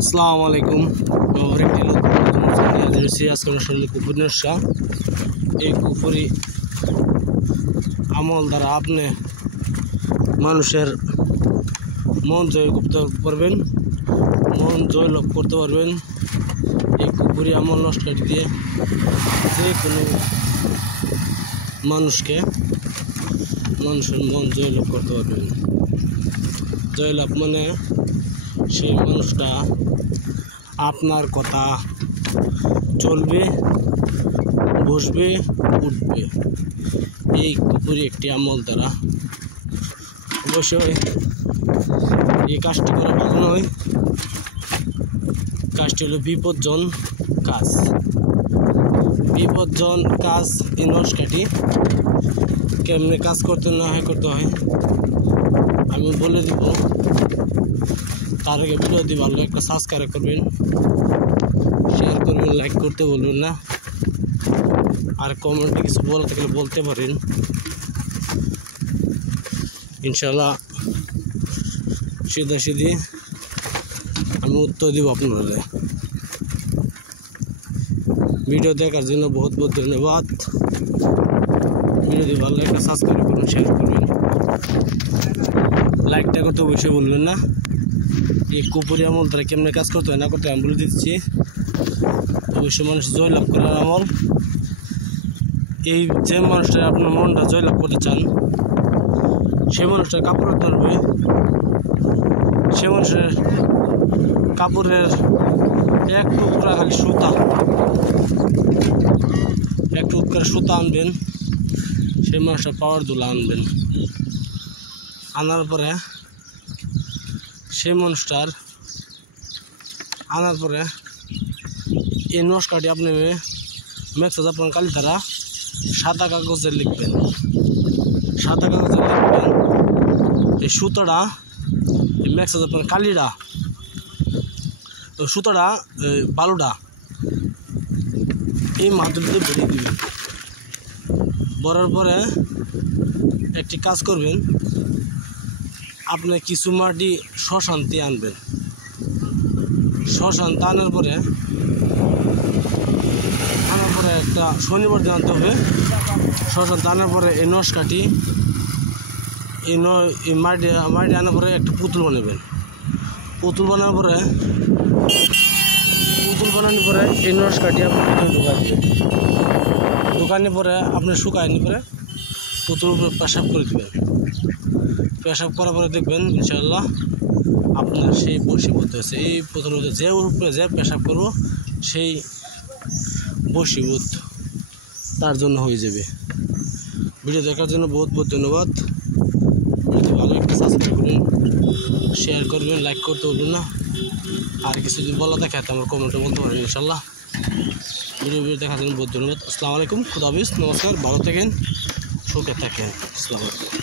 আসসালামু আলাইকুম। আমার একটি লক্ষ্য আজকে আসলে কুকুর নেশা। এই কুকুরি আমল দ্বারা আপনি মানুষের মন জয় করতে পারবেন, মন জয় লাভ করতে পারবেন। এই কুকুরি আমল নষ্ট করে দিয়ে যে কোনো মানুষের মন জয় লাভ করতে পারবেন। জয় লাভ মানে সেই মানুষটা আপনার কথা চলবে, বসবে, উঠবে। এই কুকুরি একটি আমল দ্বারা অবশ্যই এই কাজটি করা ভালো নয়। কাজটি হলো বিপজ্জন কাজ। বিপজ্জন কাজ এই নস্কাটি কেমনে কাজ করতে না হয় করতে হয় আমি বলে দিব। তার আগে ভিডিওটি ভালো একটা সাবস্ক্রাইব করবেন, শেয়ার করবেন, লাইক করতে বলবেন না। আর কমেন্টে কিছু বলা থাকলে বলতে পারেন, ইনশাল্লাহ সিধি আমি উত্তর দিব আপনাদের। ভিডিও দেখার জন্য বহুত বহুত ধন্যবাদ। ভিডিওটি ভালো একটা সাবস্ক্রাইব করবেন, শেয়ার করবেন, লাইকটা করতে অবশ্যই বলবেন না। এই কুপুরি আমল ধরে কেমনে কাজ করতে হয় না করতে আমি বলে দিচ্ছি। অবশ্যই মানুষ জয় লাভ করার আমল। এই যে মানুষটা আপনার মনটা জয় লাভ করতে চান, সে মানুষটার কাপড় ধরবে, সে মানুষের কাপড়ের এক টুকরা খালি সুতা, এক টুকরা সুতা আনবেন, সে মানুষটার পাওয়ার দুলা আনবেন। আনার পরে সেই মানুষটার আনার পরে এই নস্কাটি আপনি মেক্সাজ আপনার কালি দ্বারা সাদা কাগজে লিখবেন। সাদা কাগজে লিখবেন এই সুতোটা, এই মেক্সাজ আপনার কালিটা, সুতোটা, বালুটা এই মাধ্যমে ভরিয়ে দিবেন। ভরার পরে একটি কাজ করবেন, আপনি কিছু মাটি শ্মশান্তি আনবেন। শ্মশান্তি আনার পরে একটা শনিবার দিন আনতে হবে। শ্মশান্তি আনার পরে এই নস্কাটি এই মাটি আনার পরে একটা পুতুল বানাবেন। পুতুল বানানোর পরে এই নস্কাটি আপনি ঢুকানোর পরে আপনি শুকায়নি পরে পুতুল উপরে পেশাব করে দেবেন। পেশাব করার পরে দেখবেন ইনশাআল্লাহ আপনার সেই বশীভূত হয়েছে। এই পুতুল যে উপরে যে পেশাব করবো সেই বশীভূত তার জন্য হয়ে যাবে। ভিডিও দেখার জন্য বহুত বহুত ধন্যবাদ। যদি ভালো একটা সাবস্ক্রাইব করবেন, শেয়ার করবেন, লাইক করতে বলবেন না। আর কিছু যদি বলা দেখে আমার কমেন্টে বলতে পারেন ইনশাল্লাহ। ভিডিও দেখার জন্য বহুত ধন্যবাদ। আসসালামু আলাইকুম, খুদা হাফেজ, নমস্কার, ভালো থাকেন, সুখে থাকেন। আসসালামু আলাইকুম।